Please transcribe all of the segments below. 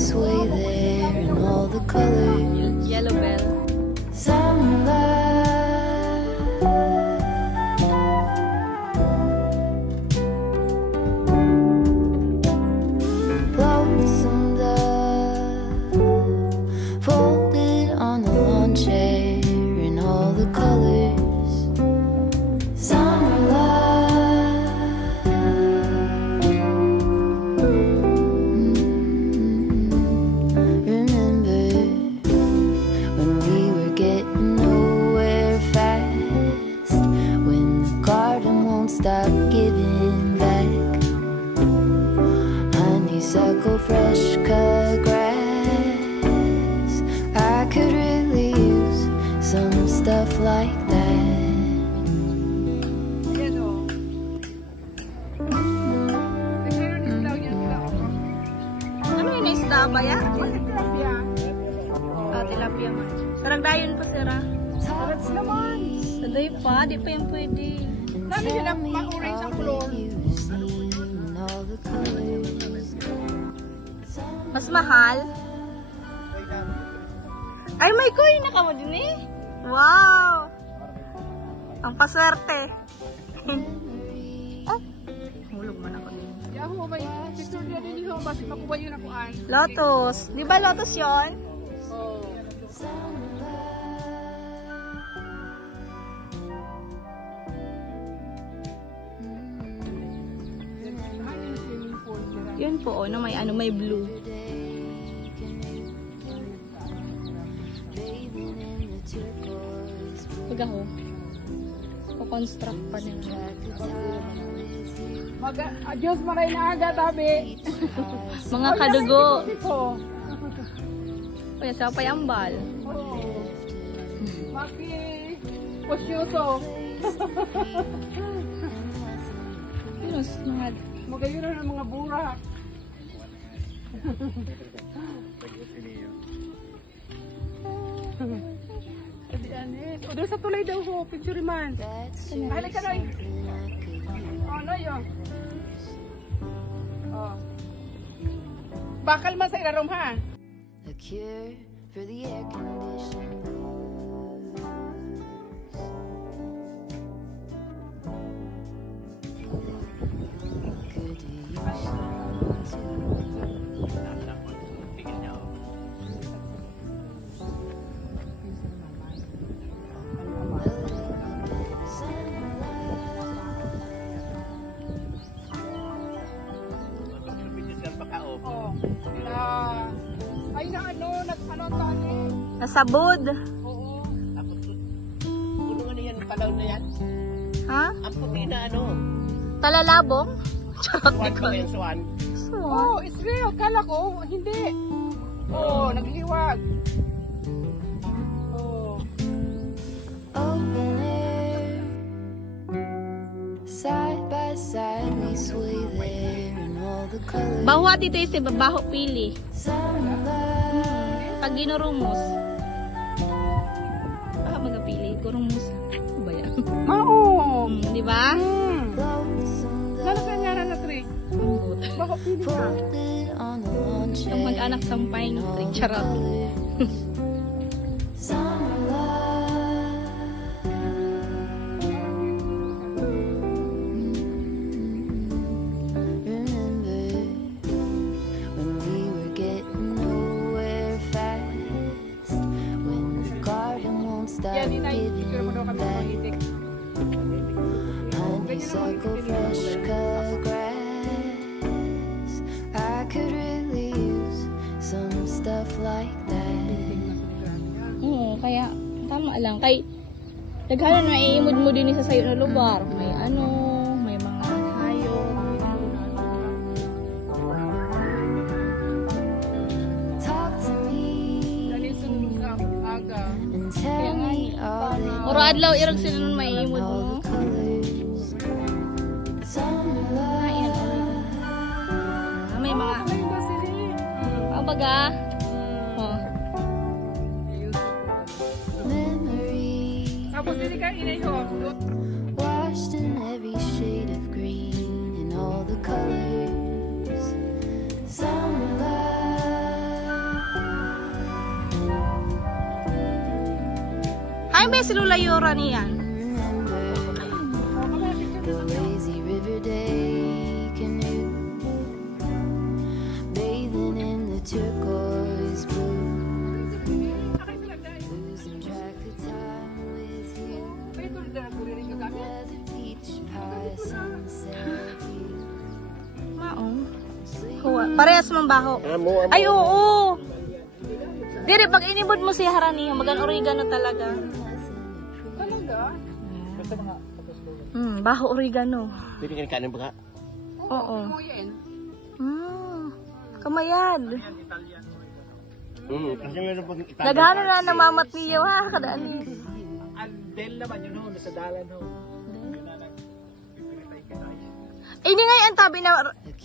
sway there in all the colors. Yellow bell. Summer lonesome dove folded on the lawn chair in all the colors. Summer love. Remember when we were getting nowhere fast, when the garden won't stop giving back honeysuckle, fresh cut grass. I could really use some stuff like that. Ano yun, isda ba yan? Ah, tilapia man. Sarang dayon pa, sira. Sarap naman. Saday pa, di pa yung pwede. Dami sila ma-orange ang kulor. Mas mahal? Ay, may coin na ka mo din eh. Wow! Ang paswerte. Oh, hulog man ako din. Di ako may picture niya din yung basi makuha yun ako an. Lotus. Di ba lotus yon? Oh. Yun po, oh, no, may blue. Pag ako, kukonstruct pa nila. Diyos maray na aga, tabi. Mga kadugo. Oh, Kaya sa payambal. Maki, posyoso. Yun, mga... Magayon na ng mga burak. O doon sa tulay daw ho, picture man. Halika na. Ano yun? Oh. Bakal man sa ilarom ha. A cure for the air conditioning blues. Could you use Oh. Ay na ano, nag-ano tani. Nasabod. Oo. Puno ano yan, palaw na yan? Ha? Ang puti na ano? Talalabong? Charot, Swan di ba ko. yung swan? Oh, it's real. Kala ko, hindi. Oh, naghiwag. Oh. open air? Side by side we sway there in all the colors. Bawa dito yung babaho pili. Summer love. Pag ginurumos. Baka magapili. Gurumos. Ano ba yan? Mao. Di ba? Lonesome Lalo ka nga na tree. Ambot. Baka pili ka. folded on the lawn chair. Ang mag-anak sa pine tree. Charot. Summer love. Remember when we were getting nowhere fast, when the garden won't stop Yan, inay. Picture mo daw giving kami back magitik. honeysuckle, fresh cut grass. I could really use some stuff like that. Oo, kaya tama lang. Kay daghanan may iimod mo din sa sayo na lugar. May ano, may mga hayop. Talk to me Dali sunod ang aga. and tell me all that Oro adlaw irag sila nun may iimod all mo. the colors. Summer Ayan, love. may mga Ay, ba sila? ang baga. Oh. Memories Tapos hindi ka inay ho. washed in every shade of green in all the colors. Summer love. may silula yura niyan. The lazy river day canoe, bathing in the turquoise blue, losing track of time with you. Another beach pie sunset view. Maong. Kuha. Parehas mong baho. Amo. Ay, oo. Dire, pag inibod mo si Harani, magan oregano talaga. Baho oregano. Pwede ka kanin ba? Oo. Kamayad. Kasi meron pang Italian. Nagano na namamat niyo ha, kadaan. Andel naman yun ho, nasa dalan ho. Ini nga ang tabi na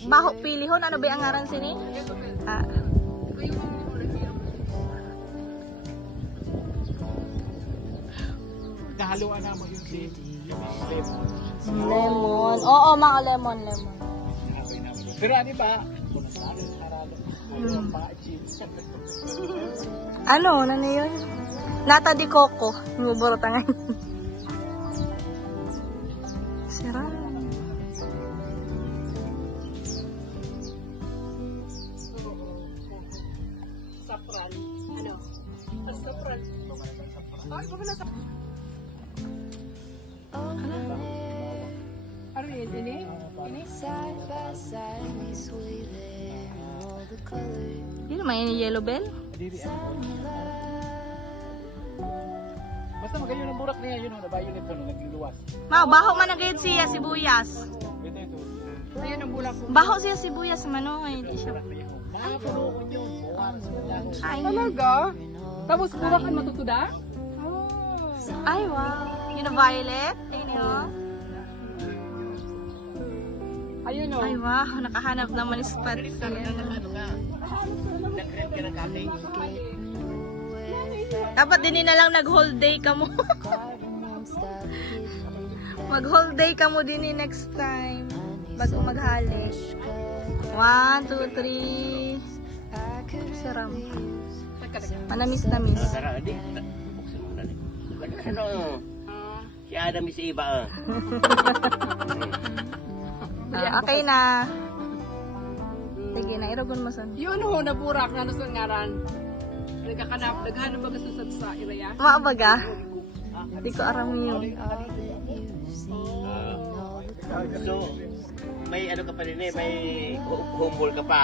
baho pilihon, ano ba ang ngaran sini? Ah. Nahaluan na mo yun si lemon. Lemon. Oo, mga lemon. Pero ano ba? Ano, ano yun? Nata di coco. Nuburutangan. Sarap. Sapran. Ano? Sapran. Ay, baka na sa... Ano yun? Ini? Side by side we sway there in all the colors. Yun naman yung yellow bell. Basta magayon ang burak niya yun ho, nabayo nito no, nagluluwas. Baho man agad siya sibuyas. Ito ito. Ayan ang bulak ko. Baho siya sibuyas man hindi siya. Nakapulungan yun. Ay, Talaga? Tapos bulak ang matutuda? ay wow. Yun ang violet. Ayun yun. Ayun o. Ay wow, nakahanap naman ng spot. Ano ka? Nag-grab ka ng kating. Dapat din na lang nag-whole day ka mo. Mag-whole day ka mo din next time. Bago maghali. 1, 2, 3. Sarap. Manamis-namis. Tara, di. Buksan mo na rin. Ano? Si Adam is iba. Okay na. Sige na, irogon mo san. Yun ho, naburak na nasa ngaran. Naghanap ba gusto sa iraya? Maabaga? Hindi ko aram yun. So, may ano ka pa rin eh, may humble ka pa.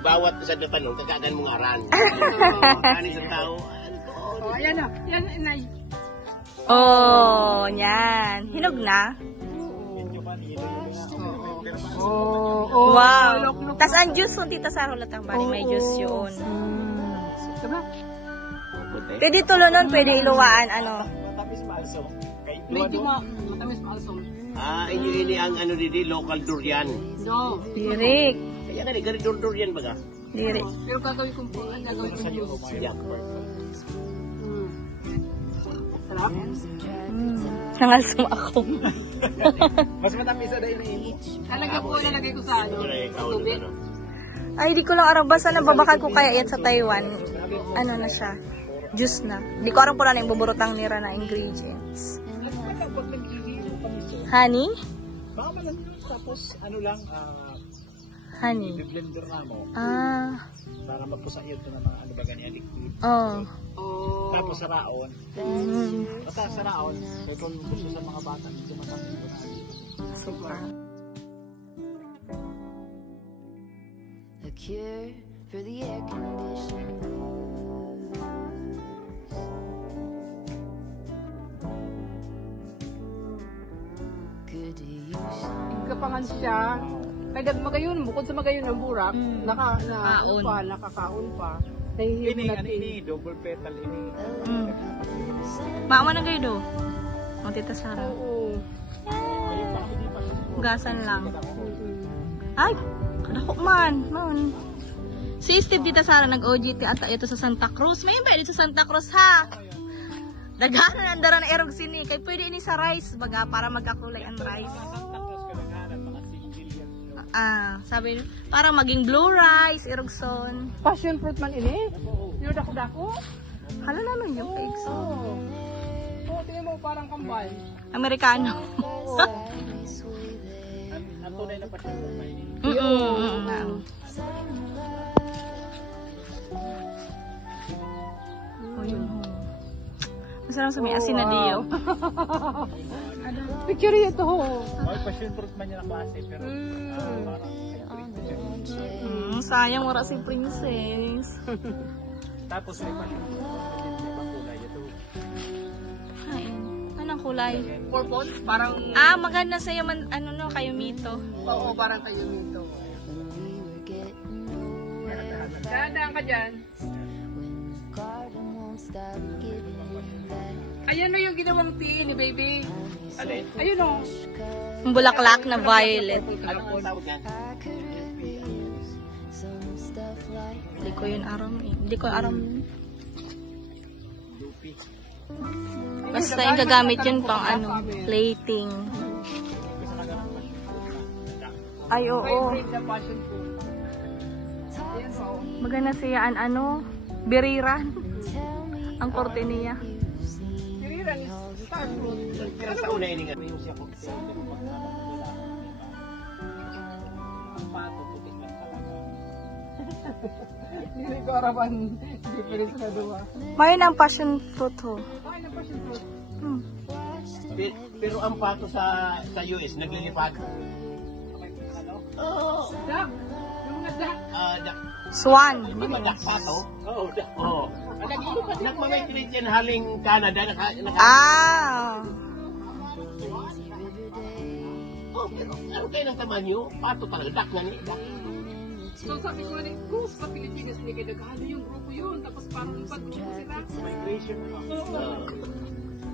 Bawat sa tanong, kagagan mong aran. Ano isang tao? Oh, ayan na. Yan, inay. Oh, yan. Hinog na? Oh, Wow. Tas ang juice yung tita Saro latang bali. May juice yun. Diba? Pwede tulo nun, pwede iluwaan, ano. Tapos maaso. Kay Medyo matamis pa alsong. Ini ang ano didi, local durian. No. Dirik. Kaya nga gani durian ba ka? Dirik. Pero gagawin kong juice. Yeah. Sarap? Nangalsum ako. Mas matamis na dahil na imo. Nalagay ko sa ano. Tubig. Ay, di ko lang aram. Basta nababakal ko kaya yan sa Taiwan. Ano na siya? Juice na. Di ko aram po na yung buburotang nira na ingredients. Honey? Baka man lang yun. Tapos ano lang, Honey. i-blender na mo. Ah. Para magpusa yun ito ng mga ano ba ganyan, liquid. Oh. Oh. Tapos sa raon. Basta sa raon, kaya kung gusto sa mga bata, medyo matamis ko na. Super. A cure for the air conditioning. Good to use. Kapangan siya. Kaya magayon, bukod sa magayon ang burak, nakakaon pa. Nahihilo Ini, ano natin. ini, double petal ini. Mama na kayo do. O, tita Sara. Oo. Gasan lang. Ay, kadako man. Si Steve tita Sara nag-OJT ata ito sa Santa Cruz. May ba dito sa Santa Cruz ha? Daghan na andara na erog sini. Kay pwede ini sa rice baga para magkakulay ang rice. Sabi para maging blue rice, erogson. Passion fruit man ini. Yung dako-dako. Hala naman yung eggs. Oo. Oo, Tingnan mo parang kambal. Amerikano. Ang tunay na passion fruit may Oh, yun. Masarap sa may asin na diyo. Picture ito. may passion fruit man yan ang klase pero parang Sayang wala si Princess. tapos may passion fruit din may ibang kulay ito. Ay, anong kulay? Purple, parang, Maganda sa'yo man, ano no, kayo mito. oo, parang tayo nito. Dahan ka dyan. Ayan o yung ginawang tea ni baby. Alin? Ayun o. Yung bulaklak na violet. Ano po tawag yan? Hindi ko yun aram eh. Hindi ko aram. Basta yung gagamit yun pang ano, plating. Ay, oo. Favorite na passion fruit. Ayan o. Maganda siya ano, biriran. Ang korte niya. Siriran is star fruit. Pero sa una ini nga. May yung siya cocktail pero pag nakakabila ang pato putik lang talaga. Hindi ko araman. Difference na duwa. Mayroon ang passion fruit ho. Ay, na passion fruit. Pero ang pato sa US naglilipad. Oo. Duck. Yung mga duck. Swan. Di ba dak pato? Oo, Oo. Nagmamigrid yan haling Canada. Oh, pero ano kayo ng tamanyo? Pato talaga. Dak nga ni. Dak. So sabi ko rin, kung sa Pilipinas hindi kayo naghalo yung grupo yun. Tapos parang lipat grupo sila. migration na.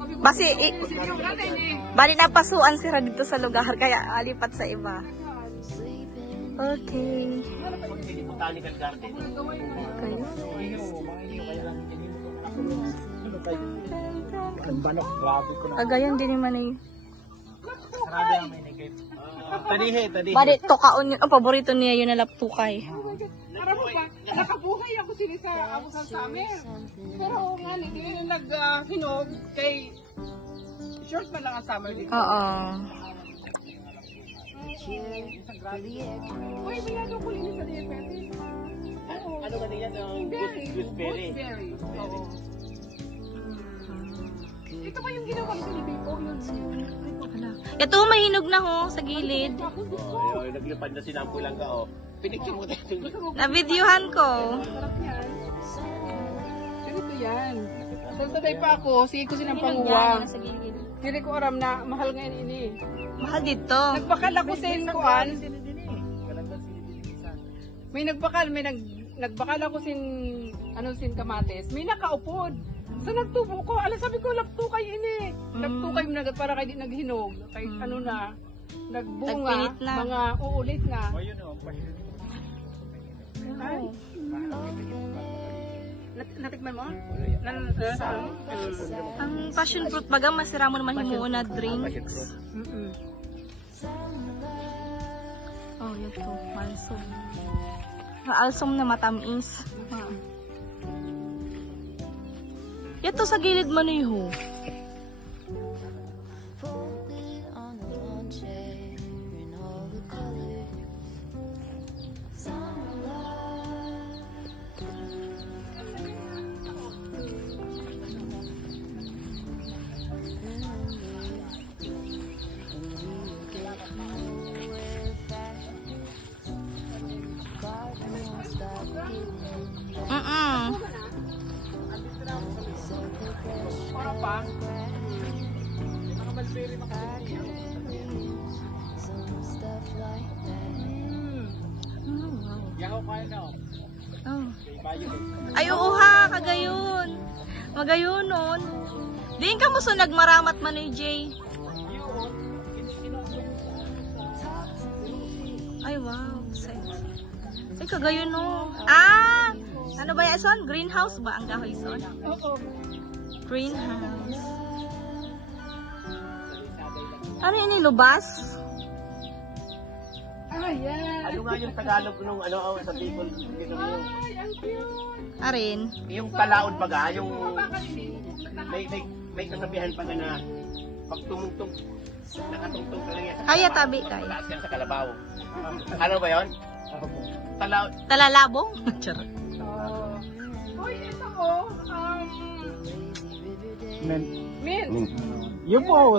Sabi ko, Basi, yung natin eh. bali napasuan sila dito sa lugar, kaya alipat sa iba. Okay. Hindi botanical garden. Okay. Iyo, mga iyo kaya lang hindi mo ano tayo. Ang banok, grabe ko na. Kagayan din naman eh. Grabe ang may negate. Tadihe. Bali, tokaon yun. Ang paborito niya yun na laptukay. Aram mo ba, nakabuhay ako sila sa abusan sa amin. Pero nga, hindi nila nag-hinog kay short man lang ang summer dito. Oo. Uy, binagaw ko linis sa diabetes. Ano ba niyan? Gooseberry. Gooseberry. Oo. Ito ba yung ginawa ko ni Biko? Ito, mahinog na ho, sa gilid. Oh, naglipad na sinampulan ka, oh. Pinicture mo tayo. Na-videohan ko. Sarap yan. Ganito yan. Sasaday pa ako, sige ko sinang panguwa. Sa gilid. Hindi ko aram na mahal ngayon ini. Mahal dito. Nagbakal ako sa kuan. May nagbakal ako sin kamates. May nakaupod. So nagtubo ko. Alam sabi ko laptukay ini. Laptukay mo para kay di naghinog. Kay ano na nagbunga, Nagpilit na. mga uulit na. O yun o, passion Ay. Natikman mo? Ang passion fruit baga, masira mo naman himuon na drinks. Oh, ito. Malsom. Maalsom na matamis. Ito sa gilid mo na yun. Folded on a lawn chair in all the colors. Para pa. Yaw kayo na o. Oh. Bayo eh. Ay, oo ha, kagayon. Magayon nun. Diin ka mo so nagmaramat man ni Jay. Ay, wow. Ay, kagayon no. Ano ba yan son? Greenhouse ba ang gahoy son? Oo. Greenhouse. Ano yun, lubas? Ayan. Ano nga yung Tagalog nung ano sa people? Ay, ang cute. Arin. Yung palaod baga, yung may may kasabihan pa na pag tumungtong, nakatungtong ka lang yan. Kaya tabi tayo. Taas ka sa kalabaw. Ano ba yun? Talaw. Talalabong? Charot. Hoy, ito oh. Men, Mint. yun po,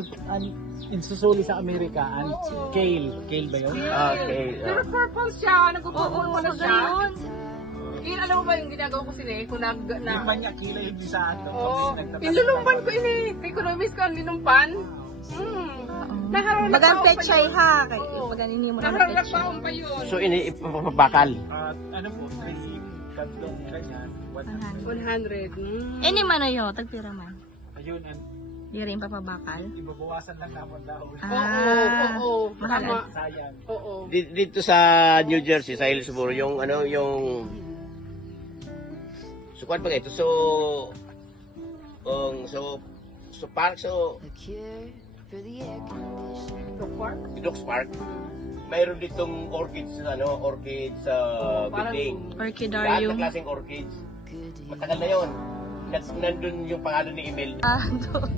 insusuli sa Amerika, kale. Kale ba yun? Okay. Pero purple siya. Nagpupurple Oo, pala sa siya. gayon. Alam mo ba yung ginagawa ko sila eh? Kung Yung manya kila yung bisaan. Oo. Inilumpan ko ini. Economics ko ang linumpan. Naharap na Bagang taon pa pechay yun. ha. Kay bagan ini mo na Naharap na pechay. taon pa yun. So, ini ipapabakal. Ano po, 3 kantong ganyan, 100. 100. Ini man na yun. Tagpira man. Ayun, Di rin papabakal. ibabawasan lang naman daw. Oo. Mahal. Tama. Sayang. Oo. Dito sa New Jersey, sa Hillsborough, yung so kuwan ba ito? So park, A cure for the air conditioning. Docs Park, mayroon ditong orchids sa building. Lahat Orchidarium. ng klaseng orchids. Matagal na yun. Nandun yung pangalan ni Imelda. Doon.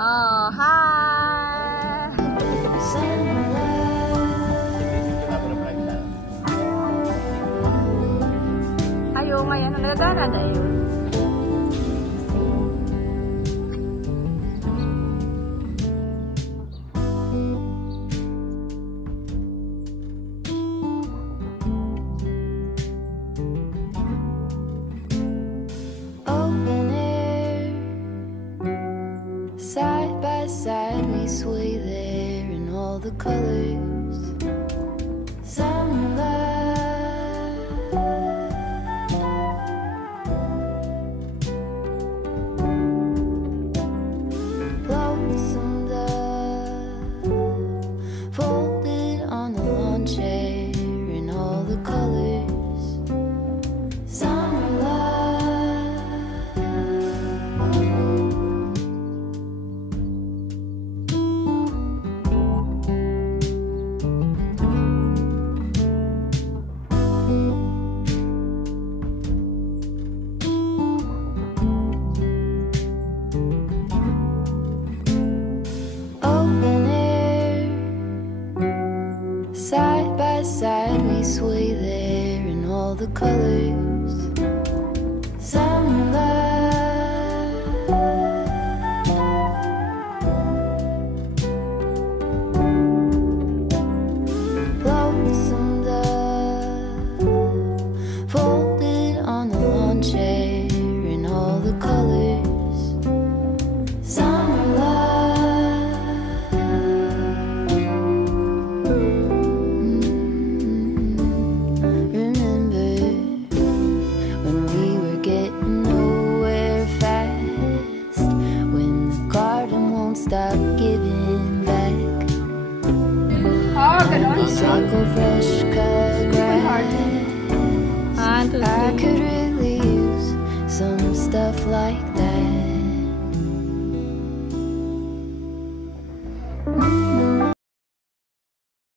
Oh, hi! Ayo, ngayon, nagagana na yun. Open air, side by side we sway there in all the colors. Sunlight, lonesome dove, folded on the lawn chair in all the colors. Open air, side by side we sway there in all the colors. Lonesome dove, folded on the lawn chair in all the colors. Remember when we were getting nowhere fast, when the garden won't stop giving back. Ah, ganon. We cycle fresh cut grass. One, two, I three. could